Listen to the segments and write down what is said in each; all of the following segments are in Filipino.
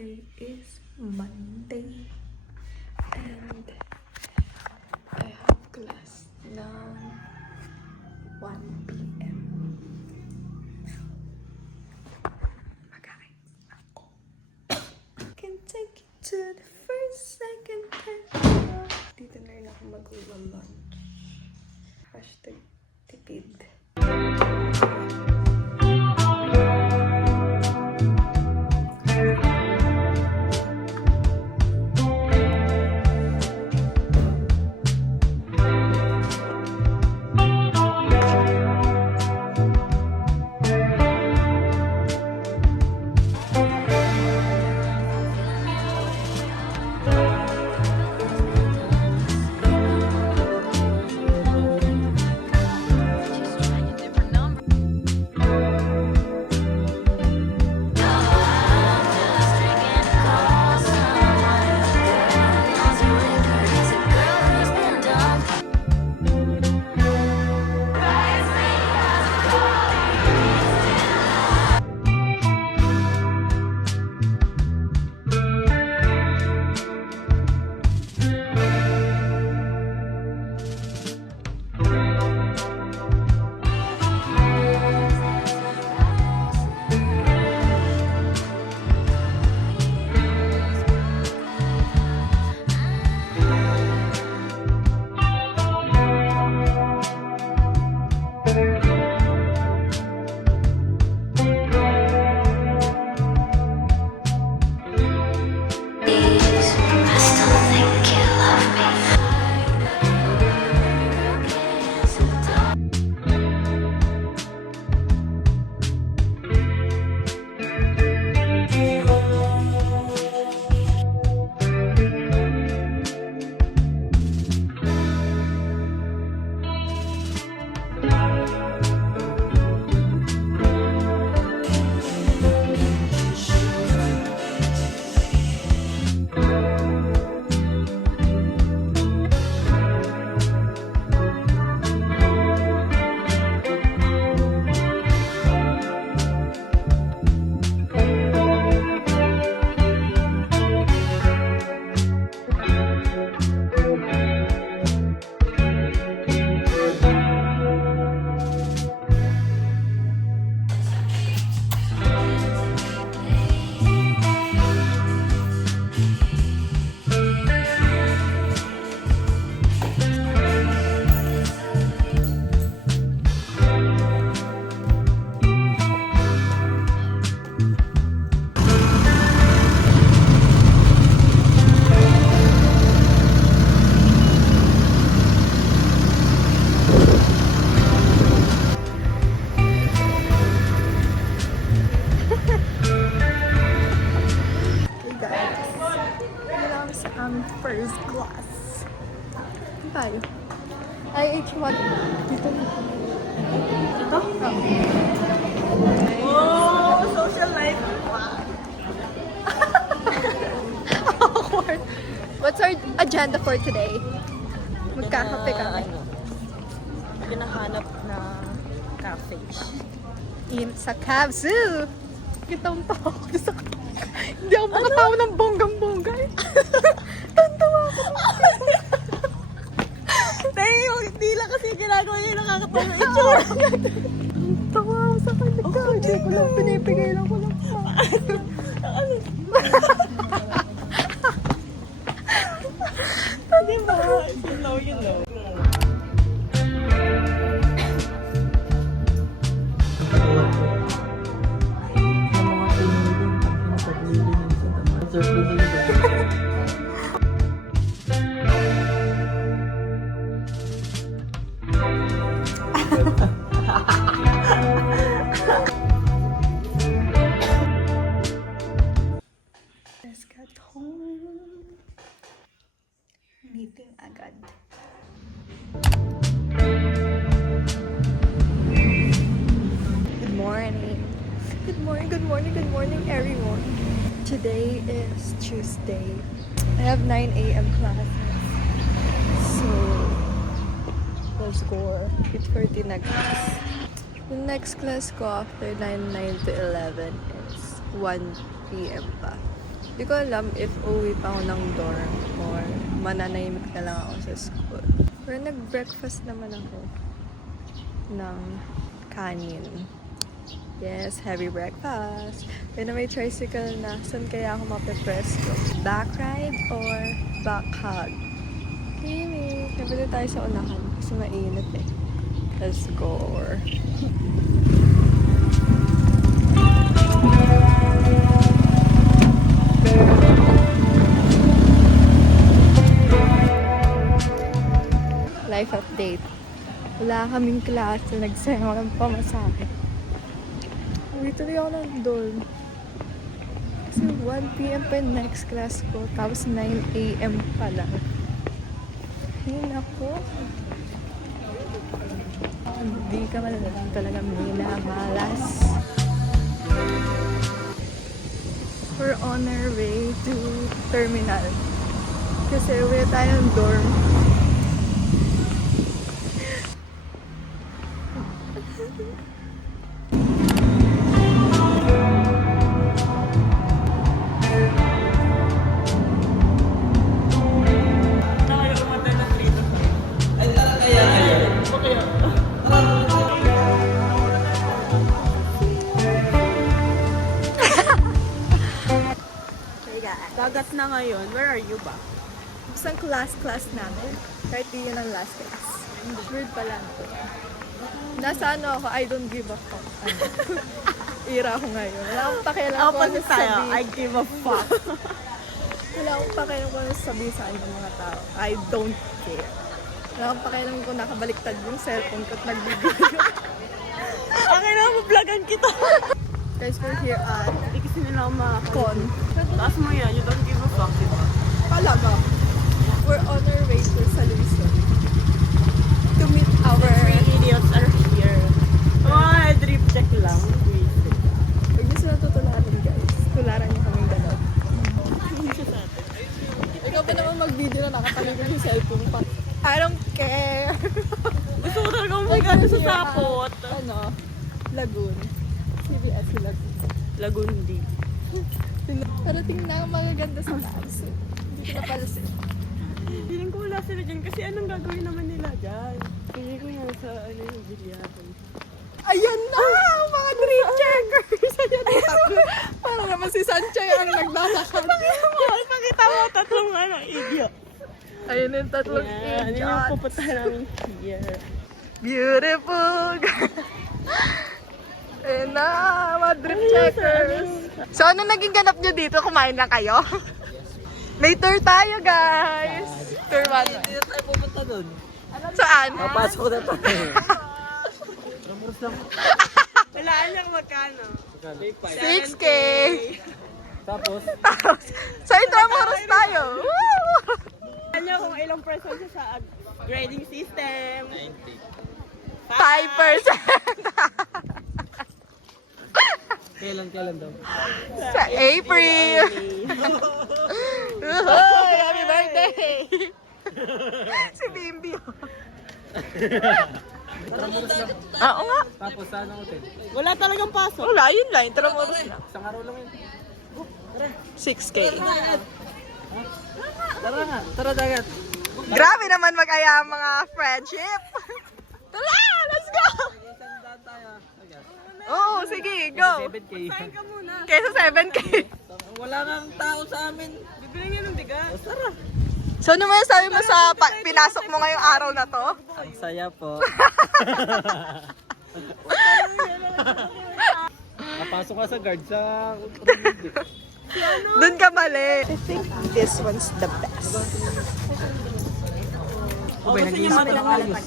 Today is Monday and I have class ng 1 p.m. Magaling ako. Can take it to the first, second, third. Dito na rin ako mag-lunch. Hashtag tipid. First class. Tayo. IH1. Dito na. Dito? Oh, social life. Awkward. What's our agenda for today? Magkakape kami. Pinahanap na cafe. In sa Cavzoo. Kitang tao ko sa hindi ako makatawa ng bonggang-bongga eh. Tantawa ako. Tayo, hindi lang kasi ginagawa niya yung nakakatawa yung itsura. Tawa ako sa kanya. Hindi ko lang pinipigay lang ko lang. Diba? You know. Let's get home. Meeting agad. Good morning. Good morning, good morning, good morning everyone. Today is Tuesday. I have 9 a.m. classes. So, let's go. 8:30 na class. The next class ko after 9 to 11 is 1 p.m. pa. Di ko alam if uwi pa ako ng dorm or mananahimik na lang ako sa school. Pero nag-breakfast naman ako ng kanin. Yes, heavy breakfast. Then na may tricycle na. Saan kaya ako mape-presto? Back ride or back hug? Kimi, nabili tayo sa unahan kasi mainit eh. Let's go. Life update. Wala kaming klase. Nagsayang ako ng pamasahe. Uwi tuloy ako ng dorm. Kasi 1 p.m. pa yung next class ko. Tapos 9 a.m. pa lang. Ay, naku. Hindi ka malalaman talaga minamalas. We're on our way to terminal. Kasi uwi tayo ng dorm. Dagat na ngayon. Where are you ba? Isang class namin. Kahit di yun ang last class. Weird pala. Nasa ano ako, I don't give a fuck. Ano? Ira ko ngayon. Wala akong pakialam kung ano Opposite tayo. sabihin. I give a fuck. Wala akong pakialam kung ano sabihin sa akin ng mga tao. I don't care. Wala akong pakialam kung nakabaliktad yung cellphone ko at nagbibigay. Akin na, mablagan kita. Guys, we're here at Hindi kasi nila ako Con. Taas mo yan. You don't give a fuck, diba? Palaga. We're on our way to San Luison to meet our... Three idiots are here. Oh, drip check lang. Huwag niyo sila tutularan, guys. Tularan niyo kaming dalawa. Hindi siya sa atin. Ikaw pa naman mag-video na nakatalikod yung cellphone pa. I don't care. Gusto ko talaga umigado sa sapot. Ano? Lagoon. CBS Lagoon. Lagundi. Pero tingnan ang magaganda sa taas. Hindi ko napansin. Feeling ko wala sila dyan kasi anong gagawin naman nila dyan? Feeling ko yan sa ano yung bilyaran. Ayan na! Mga dream checkers! Ayan na tatlo. Parang naman si Sanchez ang naglalakad. Pakita mo tatlong ano, idiot. Ayun yung tatlong Yan, yun yung pupunta namin here. Beautiful! Ayun na! Mga dream checkers! So, ano naging ganap nyo dito? Kumain lang kayo? May tour tayo, guys! Tour 1. Hindi na tayo pupunta doon. Saan? Papasok na tayo. Walaan niya kung magkano. 6K! Tapos, Sa Intramuros tayo! Woo! Walaan niya kung ilang person siya sa grading system. 5%! kailan daw? Sa April! Hoy! Happy birthday! Si Bimbi. Oo nga. Tapos, saan ang hotel? Wala talagang pasok. Wala, yun lang. Intramuros lang. Isang araw lang yun. 6K. Tara nga, tara dagat. Grabe naman mag-aya ang mga friendship. Tara! Let's go! Sandaan tayo. Oo, sige, go. 7K. Kain ka muna. Kesa 7K. Wala nang tao sa amin. Bibili niya ng bigas. Tara. So, ano man sabi mo sa pinasok mo ngayong araw na to? Ang saya po. Napasok ka sa guard sa... Doon ka mali. I think this one's the best. Okay, nag-iisip ka ng ayos.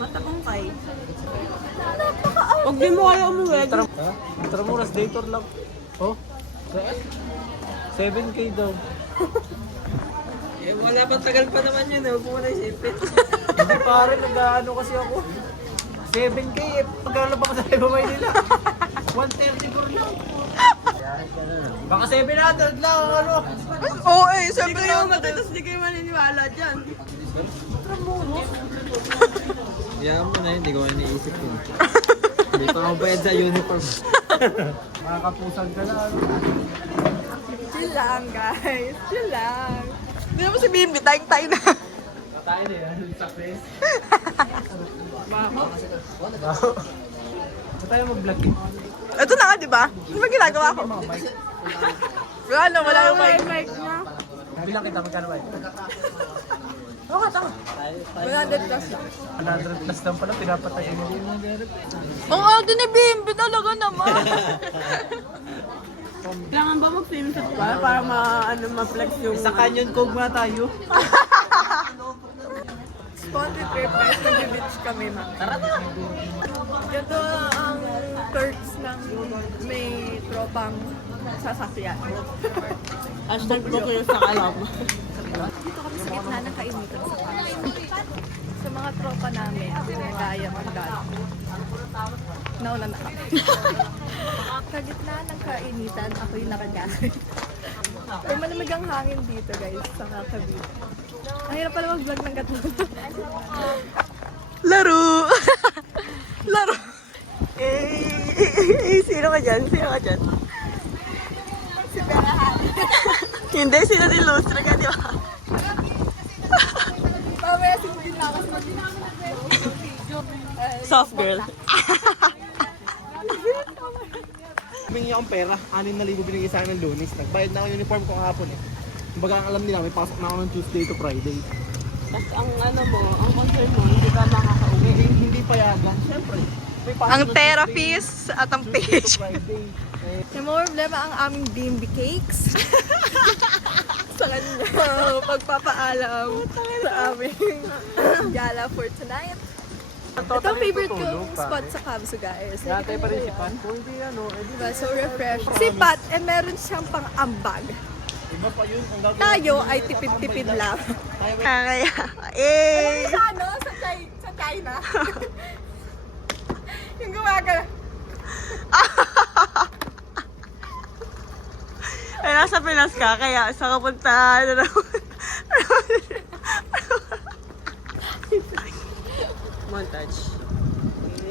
Matapangkay. Huwag din mo kayo umuwi. Tramuras dator lang. Oh? 7K daw. Wala pang tagal pa naman yun. Huwag mo na isipin. Hindi pare, nag-ano kasi ako. 7K eh. Pagkalabang ka sa ibabay nila. 134 lang. Baka 700 lang ano. Oo eh, Hindi siyempre kayo yung matay, tapos hindi kayo maniniwala dyan. Yan mo na yun, hindi ko na iniisip yun. Hindi pa ako bayad sa uniform. Makakapusan ka na. Ano? Chill lang, guys. Chill lang. Hindi naman si Bimbi, tayong-tayo na. Tayo na yan, success. Ba't tayo mag-vlog eh? Ito na nga, di ba? Ano ba ginagawa ko? Wala na, wala yung mic. Mic na. Bilang kita, magkano ba? Oo nga, tama. 100 plus lang. 100 plus lang pala, pinapatay mo. Ang ate ni Bimbi talaga naman. Kailangan ba mag-swimsuit pa para ma-flex yung... Sa Canyon Cove nga tayo. Sponsored trip guys, nag-beach kami ma. Tara na! Ito ang perks ng may tropang sasakyan. Hashtag ko kayo sa alam. Dito kami sa gitna ng kainitan sa Paris. Sa mga tropa namin, nagaya magdala. Nauna na kami. Sa gitna ng kainitan, ako yung nakagamit. Pero malamig ang hangin dito guys, sa Kakabit. Ang hirap pala mag-vlog ng gato. Laro! Laro! Sino ka dyan? Sino ka dyan? Si Berahan. Hindi, sino si Lustra ka, di ba? Mamaya sundin na kasi Soft girl. Humingi akong pera, 6,000 binigay sa akin ng Lunes. Nagbayad na ako ng uniform ko kahapon eh. Kumbaga ang alam nila, may pasok na ako ng Tuesday to Friday. Tapos ang ang concern mo, hindi ka makaka-uwi. Hindi payagan, syempre. May pasok ang ng therapist at ang Tuesday to page. Friday. Eh, Yung mga problema ang aming Bimbi Cakes. Sa kanya, pagpapaalam sa aming gala for tonight. Ito ang favorite kong spot sa Camso guys. Natay pa rin si Pan. Kung hindi ano, eh di Diba? So refreshing. Si Pat, meron siyang pang-ambag. iba pa yun. Ang gagawin Tayo ay tipid-tipid lang. tayo may Kaya, Sa ano? Sa China? Yung gumagana. Ay, nasa Pinas ka, kaya sa kapunta, ano na. Montage.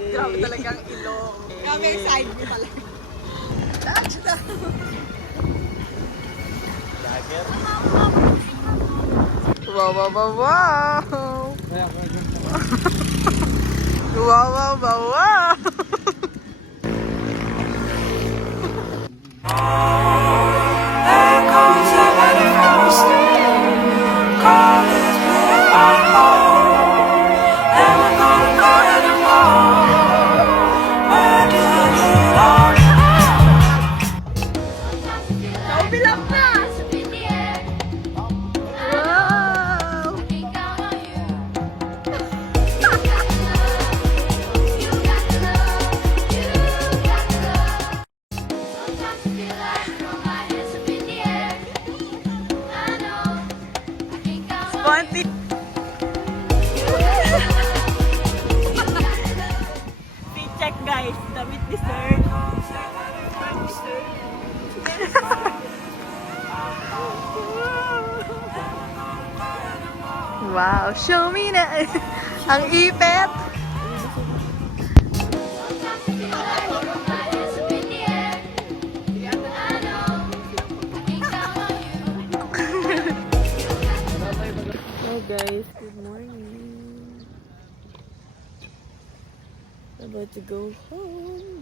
Grabe talagang ilong. Grabe yung side view talaga. Touchdown! Wow, wow, wow, wow! Wow, wow, wow, wow! Naubilang na! Wow! Sponti! Fit check guys, damit ni sir. Wow, show me na! Ang ipet! Hello guys, good morning. About to go home.